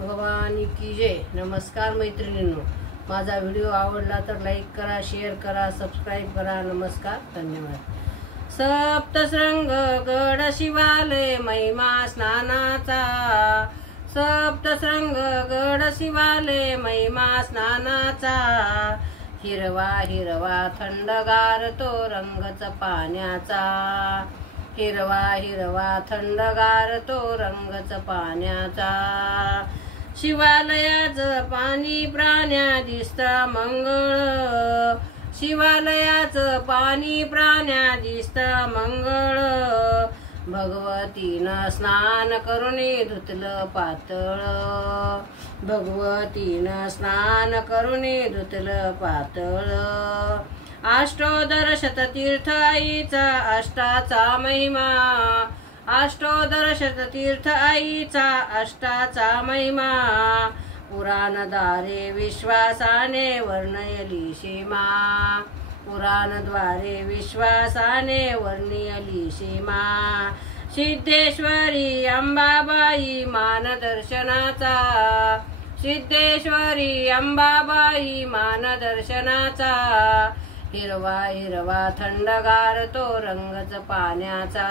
भवानी की जय। नमस्कार मैत्रिणींनो, माझा व्हिडिओ आवडला तर लाईक करा, शेअर करा, सबस्क्राईब करा। नमस्कार, धन्यवाद। सप्तशृंग गड शिवालय महिमा स्नानाचा, सप्तशृंग गड शिवालय महिमा स्नानाचा, हिरवा हिरवा थंडगार तो रंगच पाण्याचा, हिरवा हिरवा थंडगार तो रंगच पाण्याचा, शिवालयाचं पाणी प्राण्या दिसता मंगळ, शिवालयाचं पाणी प्राण्या दिसता मंगळ, भगवतीनं स्नान करुणी धुतलं पातळ, भगवतीनं स्नान करुणी धुतलं पातळ, अष्टोदर शततीर्थ आईचा अष्टाचा महिमा, अष्टोदर शततीर्थ आईचा अष्टाचा महिमा, पुराणद्वारे विश्वासाने वर्णयली सीमा, पुराणद्वारे विश्वासाने वर्णयली सीमा, सिद्धेश्वरी अंबाबाई मानदर्शनाचा, सिद्धेश्वरी अंबाबाई मानदर्शनाचा, हिरवा हिरवा थंडगार तो रंगच पाण्याचा,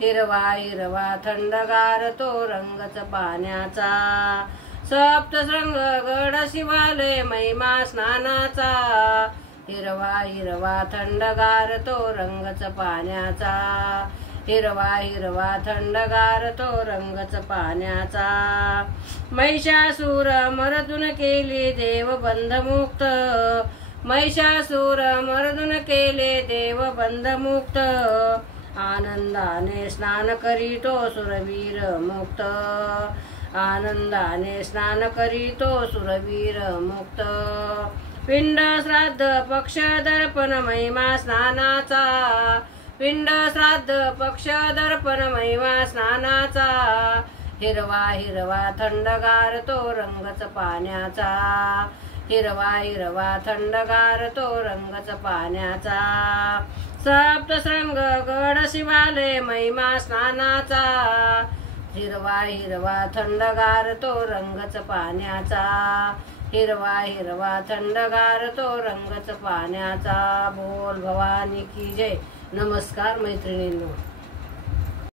हिरवा हिरवा थंडगार तो रंगच पाण्याचा, सप्तशृंग गड शिवालय महिमा स्नानाचा, हिरवा हिरवा थंडगार तो रंगच पाण्याचा, हिरवा हिरवा थंडगार तो रंगच पाण्याचा, महिषासूर मर्दून केले देव बंधमुक्त, महिषासूर मर्दून केले देव बंधमुक्त, आनंदाने स्नान करीतो सुरवीर मुक्त, आनंदाने स्नान करीतो सुरवीर मुक्त, पिंड श्राद्ध पक्ष दर्पण महिमा स्नानाचा, पिंड श्राद्ध पक्ष दर्पण महिमा स्नानाचा, हिरवा हिरवा थंडगार तो रंगच पाण्याचा, हिरवा हिरवा थंडगार तो रंगच पाण्याचा, सप्तशृंग गड शिवालय महिमा स्नानाचा, हिरवा हिरवा थंडगार तो रंगच पाण्याचा, हिरवा हिरवा थंडगार तो रंगच पाण्याचा। बोल भवानी की जय। नमस्कार मैत्रिणींनो।